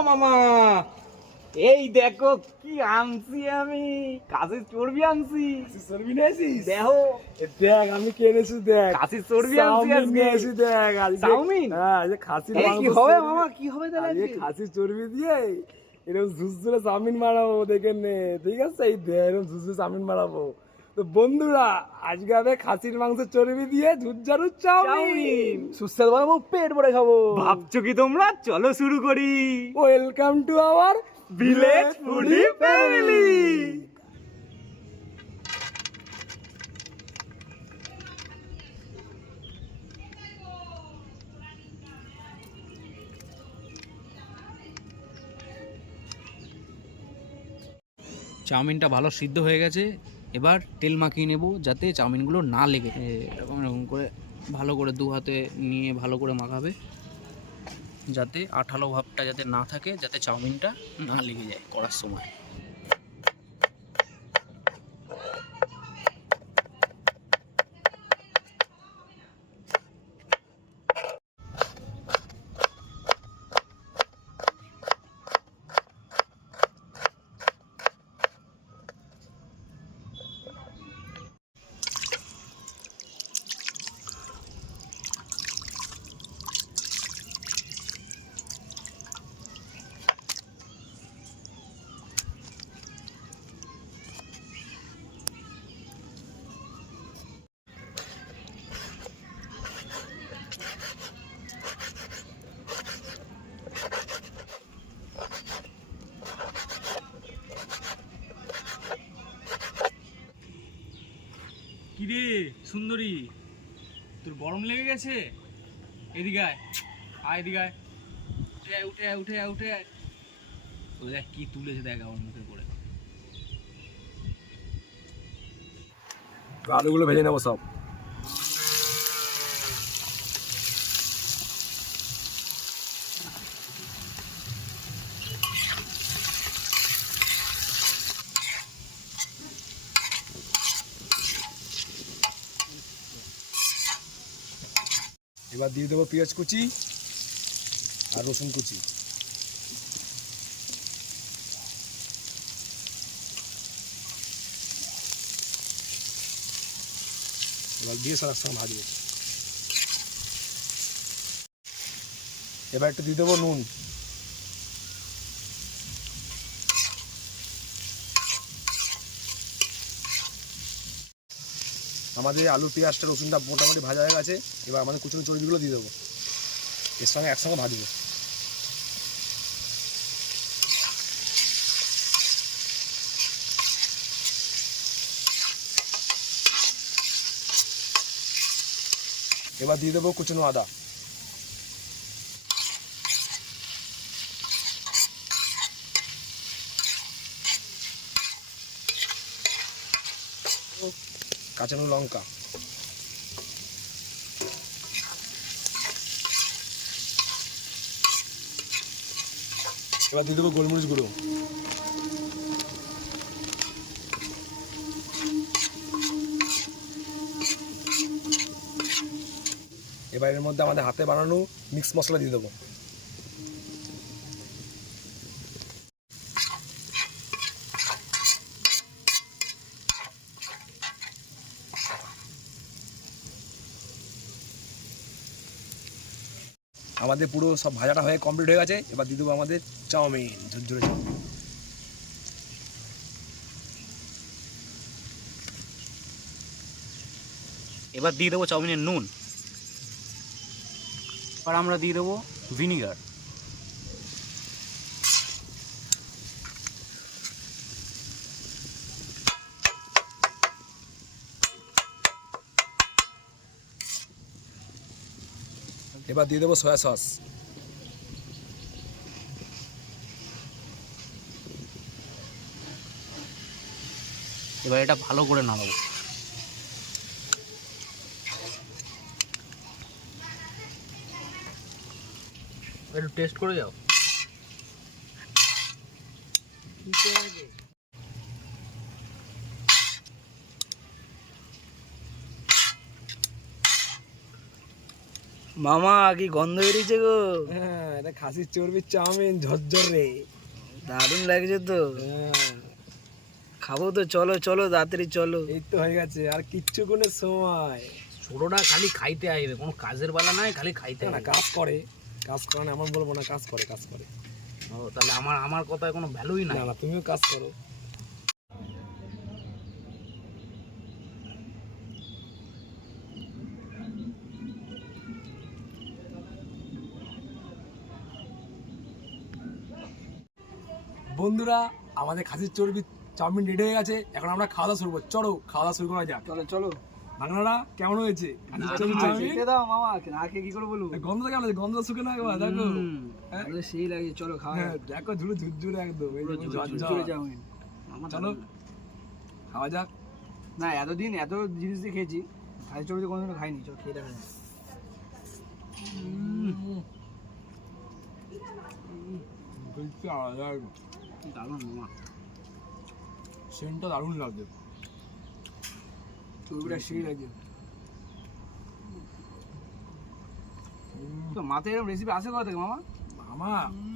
মামা, এই দেখো কি আনছি আমি, কাশির চর্বি আনছি। চর্বি নিয়েছিস? দেখো দেখ আমি কি এনেছি, দেখ কাশির চর্বি আনছি চাউমিন আজকে। নিয়েছি, দেখ আজকে চাউমিন? হ্যাঁ, এই যে খাসির এই মাংস কি হবে চর্বি- মামা, কি হবে তাহলে আজকে আজকে? খাসির চর্বি দিয়ে এরকম ঝুরঝুরে চাউমিন বানাবো, দেখে নে, ঠিক আছে? এই দেখ এরকম ঝুরঝুরে চাউমিন বানাবো। তো বন্ধুরা, আজকে হবে খাসির মাংসের চর্বি দিয়ে ঝুরঝারু চাউমিন। সুস্বাদু বানাবো, পেট ভরে খাবো। ভাবছো কি তোমরা? চলো শুরু করি। Welcome to our village foodie family. চাউমিনটা ভালো সিদ্ধ হয়ে গেছে, এবার তেল মাখিয়ে নেব যাতে চাউমিনগুলো না লেগে এরকম এরকম করে ভালো করে দু হাতে নিয়ে ভালো করে মাখাবে, যাতে আঠালো ভাবটা যাতে না থাকে, যাতে চাউমিনটা না লেগে যায় করার সময়। কিরে সুন্দরী, তোর গরম লেগে গেছে? এদিকে আয়, আয় এদিকে আয়, উঠে আয় উঠে আয় উঠে আয় উঠে আয়। ও দেখ কি তুলেছে, দেখ আমার মুখে করে। আলুগুলো ভেজে নেবো সব। এবার দিয়ে দেবো পেঁয়াজ কুচি আর রসুন কুচি। এবার দিয়ে সব একসঙ্গে ভাজবো। এবার একটু দিয়ে দেবো নুন। আমাদের আলু পেঁয়াজটা রসুনটা মোটামুটি ভাজা হয়ে গেছে, এবার আমাদের কুচুনো চর্বিগুলো দিয়ে দেবো, এর সঙ্গে একসঙ্গে ভাজবো। এবার দিয়ে দেবো কুচুনো আদা। কাঁচানো লঙ্কা। এবার দিয়ে দেবো গোলমরিচ গুঁড়ো। এবার এর মধ্যে আমাদের হাতে বানানো মিক্স মশলা দিয়ে দেবো। আমাদের পুরো সব ভাজাটা হয়ে কমপ্লিট হয়ে গেছে, এবার দিয়ে দেবো আমাদের চাউমিন, ঝুরঝুরে চাউমিন। এবার দিয়ে দেবো চাউমিনের নুন, এবার আমরা দিয়ে দেবো ভিনিগার। এবার দিয়ে দেবো সয়া সস। এবার এটা ভালো করে নাড়াবো। একটু টেস্ট করে যাও। মামা কি গন্ধ বেরিয়েছে গো? হ্যাঁ, এটা খাসির চর্বির চাউমিন ঝরঝর রে। দারুণ লাগছে তো, হ্যাঁ, খাবো তো, চলো চলো তাড়াতাড়ি চলো। এই তো হয়ে গেছে, আর কিচ্ছু গুণের সময়। ছোটটা খালি খাইতে আইবে, কোনো কাজের বেলা নাই, খালি খাইতে না, কাজ করে, কাজ করে না এমন বলবো না, কাজ করে, কাজ করে। ও তাহলে আমার আমার কথায় কোনো ভ্যালুই নাই। না না, তুমিও কাজ করো। বন্ধুরা, আমাদের খাসির চর্বি চাউমিন রেডি হয়ে গেছে, এখন আমরা খাওয়া দাওয়া শুরু করবো। চলো খাওয়া দাওয়া শুরু করা যাক। চলো চলো। বাংলারা কেমন হয়েছে খাসির চর্বি চাউমিন? দাও মামা, না খেয়ে কি করে বলবো? গন্ধ কেমন আছে? গন্ধ শুকে না একবার দেখো। হ্যাঁ? সেই লাগে, চলো খাওয়া হ্যাঁ, দেখো ঝুড়ে ঝুরঝুরে একদম, এই যে ঝরঝর। চলো খাওয়া যাক। না এতদিন এত জিনিস দিয়ে খেয়েছি, খাসির চর্বি কোনোদিনও খাইনি, চল খেয়ে দেখা যাক। বলছি আলাদা একদম। দারুণ মামা, সেন্টটা দারুণ লাগছে। চর্বিটা সেই লাগে। তো মাথায় এরকম রেসিপি আসে কোথা থেকে মামা? মামা,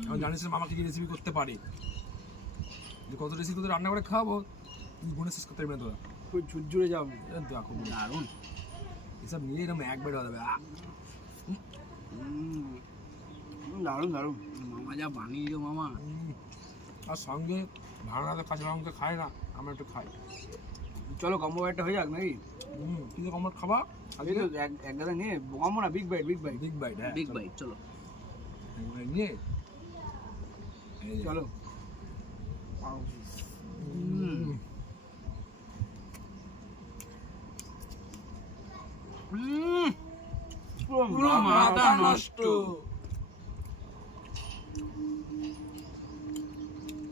এখন জানিস না মামা কি রেসিপি করতে পারে। যে কত রেসিপি তোদের রান্না করে খাওয়াবো, তুই গুণে শেষ করতে পারবি না তোরা। খুব ঝুরঝুরে যাও। দেখো দারুণ, এসব নিয়ে এরকম একবার হয়ে যাবে। দারুণ দারুণ মামা, যা বানিয়েছো মামা। আর সঙ্গে ভাড়া কাঁচা লঙ্কা খায় না, আমরা একটু খাই। চলো কম্বো বাইটটা হয়ে যাক নাকি? কি যে কমর খাবা? আজকে তো এক গাদা নিয়ে কম্বো না, big byte big byte big byte. হ্যাঁ, বিগ বাইট, চলো নিয়ে এই যে। চলো। পুরো মাথা নষ্ট।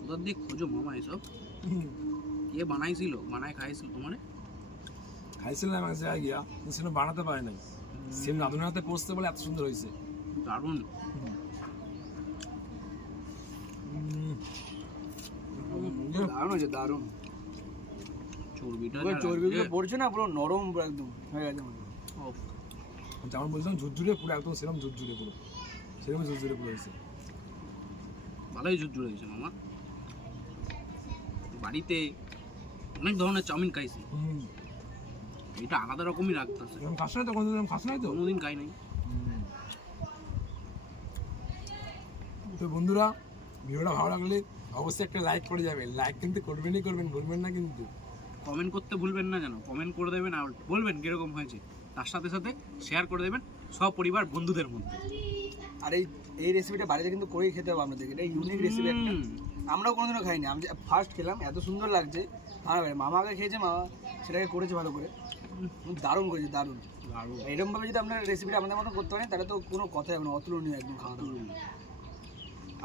ওদের দিক খোঁজো মামা, এসব কে বানাইছিল, বানায় খাইছিল তোমার? খাইছিলাম এক জায়গায় গিয়া, কিন্তু বানাতে পারে নাই। সেম রাধুনের হাতে পড়তে বলে এত সুন্দর হয়েছে। দারুণ, দারুণ হয়েছে, দারুণ। চর্বিগুলো পড়ছে না, পুরো নরম, পুরো একদম হয়ে গেছে। যেমন বলছিলাম ঝুরঝুরে, পুরো একদম সেরকম ঝুরঝুরে, পুরো সেরকম ঝুরঝুরে পুরো হয়েছে। ভালোই ঝুরঝুরে হয়েছে মামা। বাড়িতে অনেক ধরনের চাউমিন খাইছি, এটা আলাদা রকমই রাখতেছে। এরকম খাস নাই তো? কোনোদিন খাস নাই তো? কোনোদিন খাই নাই। তো বন্ধুরা, ভিডিওটা ভালো লাগলে অবশ্যই একটা লাইক করে যাবেন। লাইক কিন্তু করবেনই করবেন, ভুলবেন না কিন্তু। কমেন্ট করতে ভুলবেন না যেন, কমেন্ট করে দেবেন আর বলবেন কিরকম হয়েছে। তার সাথে সাথে শেয়ার করে দেবেন সব পরিবার বন্ধুদের মধ্যে। আর এই রেসিপিটা বাড়িতে কিন্তু করেই খেতে হবে আপনাদের, এটা ইউনিক রেসিপি একটা, আমরাও কোনোদিনও খাইনি। আমি ফার্স্ট খেলাম, এত সুন্দর লাগছে। হ্যাঁ, মামা আগে খেয়েছে, মামা সেটাকে করেছে ভালো করে, দারুণ করেছে, দারুণ দারুণ। এরকমভাবে যদি আপনার রেসিপিটা আমাদের মতো করতে পারেন, তাহলে তো কোনো কথাই হবে না, অতুলনীয় একদম খাওয়া দাওয়া।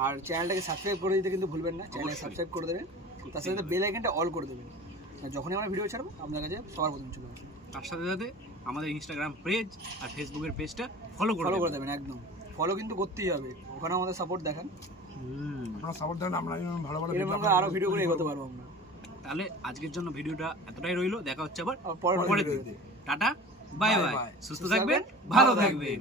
আর চ্যানেলটাকে সাবস্ক্রাইব করে দিতে কিন্তু ভুলবেন না, চ্যানেলটাকে সাবস্ক্রাইব করে দেবেন, তার সাথে বেল আইকনটা অল করে দেবেন, যখনই আমরা ভিডিও ছাড়বো আপনার কাছে সবার প্রথম চলে আসবে। তার সাথে সাথে আমাদের ইনস্টাগ্রাম পেজ আর ফেসবুকের পেজটা ফলো করে দেবেন। একদম ফলো কিন্তু করতেই হবে, ওখানে আমাদের সাপোর্ট দেখান। আপনারা সাপোর্ট দেন, আমরা ভালো ভালো আরো ভিডিও করে এগোতে পারবো আমরা। তাহলে আজকের জন্য ভিডিওটা এতটাই রইলো, দেখা হচ্ছে আবার পরের ভিডিওতে। টাটা, বাই বাই, সুস্থ থাকবেন, ভালো থাকবেন।